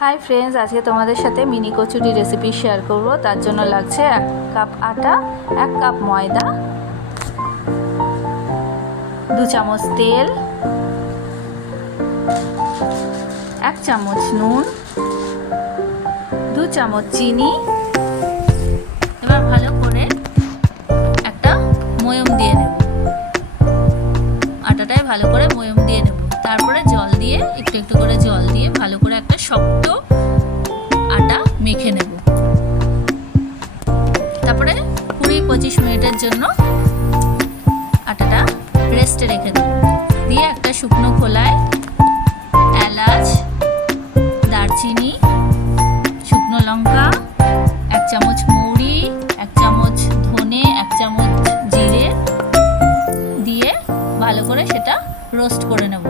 Hi friends, आज के तुम्हारे साथे मिनी कचुरी रेसिपि शेयर करब। तार जोन्नो लागछे 1 कप आटा, 1 कप मयदा, 2 चामच तेल, 1 चामच नून, 2 चामच चीनी। एबार भालो करे एकटा मयम दिए नेब, आटाटाय भालो करे मयम दिए नेब। तारपरे जल दिए एकटु एकटु करे जल दिए भालो करे एकटा शक्त आटा मेखे नेब। तारपरे 20-25 मिनिटेर जोन्नो आटाटा रेस्टे रेखे देब। दिए एकटा शुकनो खोलाय एलाच, दारचिनी, शुकनो लंका, 1 चामच मौरी, 1 चामच धने, 1 चामच जिरे दिए भालो करे सेटा रोस्ट करे नेब।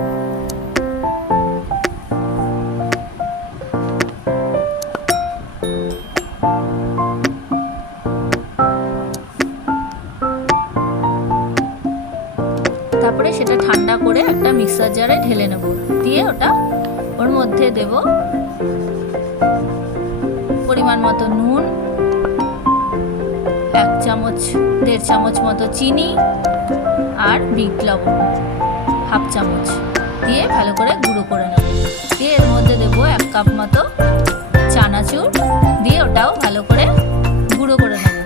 তারপরে সেটা ঠান্ডা করে একটা মিক্সার জারে ঢেলে নেব। দিয়ে ওটা ওর মধ্যে দেব পরিমাণ মতো নুন, 1 চামচ 1.5 চামচ মতো চিনি আর বিট লবণ 1/2 চামচ দিয়ে ভালো করে গুঁড়ো করে নেব। দিয়ে এর মধ্যে দেব 1 কাপ মতো চানাচুর দিয়ে ওটাও ভালো করে গুঁড়ো করে নেব।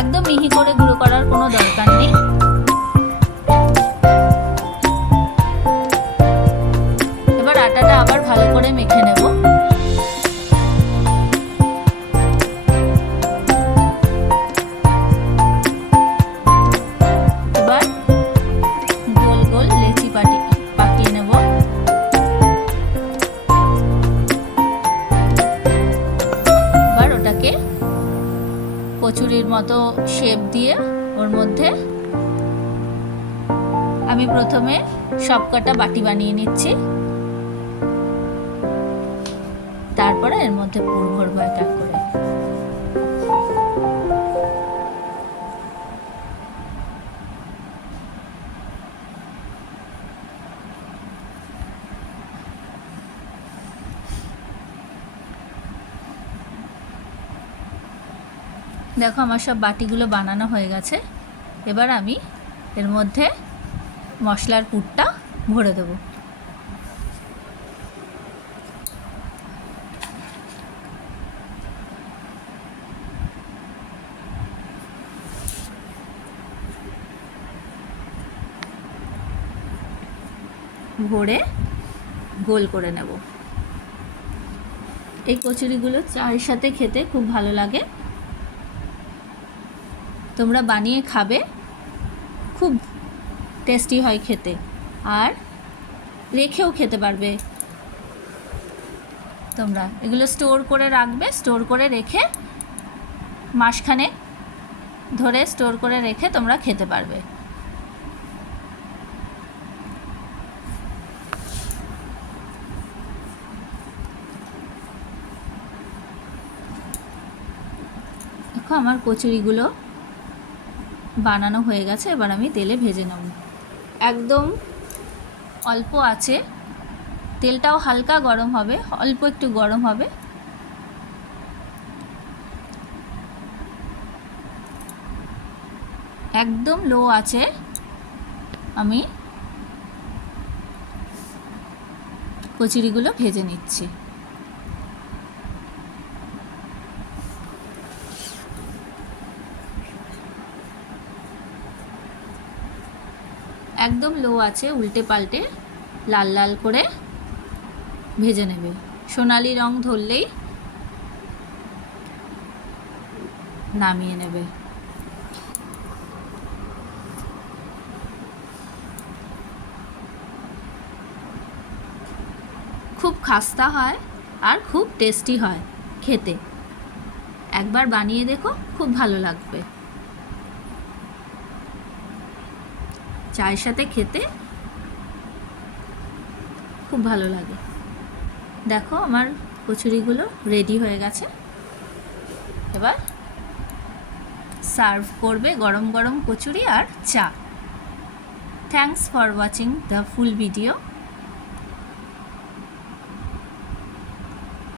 একদম মিহি করে গুঁড়ো করার কোনো দরকার নেই। আটাটা আবার ভালো করে মেখে নেব। এবার গোল গোল লেচি পাকিয়ে নেব। এবার ওটাকে কচুরির মতো শেপ দিয়ে ওর মধ্যে আমি প্রথমে সবকটা বাটি বানিয়ে নিচ্ছি। তারপরে এর মধ্যে পুর ভরবো এক এক করে। দেখো আমার সব বাটিগুলো বানানো হয়ে গেছে। এবার আমি এর মধ্যে মশলার পুরটা ভরে দেবো। ভরে গোল করে নেব। এই কচুরিগুলো চায়ের সাথে খেতে খুব ভালো লাগে। তোমরা বানিয়ে খাবে, খুব টেস্টি হয় খেতে, আর রেখেও খেতে পারবে। তোমরা এগুলো স্টোর করে রাখবে, স্টোর করে রেখে মাসখানেক ধরে স্টোর করে রেখে তোমরা খেতে পারবে। দেখো আমার কচুরিগুলো বানানো হয়ে গেছে। এবার আমি তেলে ভেজে নেব। একদম অল্প আছে, তেলটাও হালকা গরম হবে, অল্প একটু গরম হবে। একদম লো আছে আমি কচুরিগুলো ভেজে নিচ্ছি। একদম লো আছে, উল্টে পাল্টে লাল লাল করে ভেজে নেবে। সোনালি রং ধরলেই নামিয়ে নেবে। খুব খাস্তা হয় আর খুব টেস্টি হয় খেতে। একবার বানিয়ে দেখো, খুব ভালো লাগবে। চায়ের সাথে খেতে খুব ভালো লাগে। দেখো আমার কচুরিগুলো রেডি হয়ে গেছে। এবার সার্ভ করবে গরম গরম কচুরি আর চা। Thanks for watching the full video.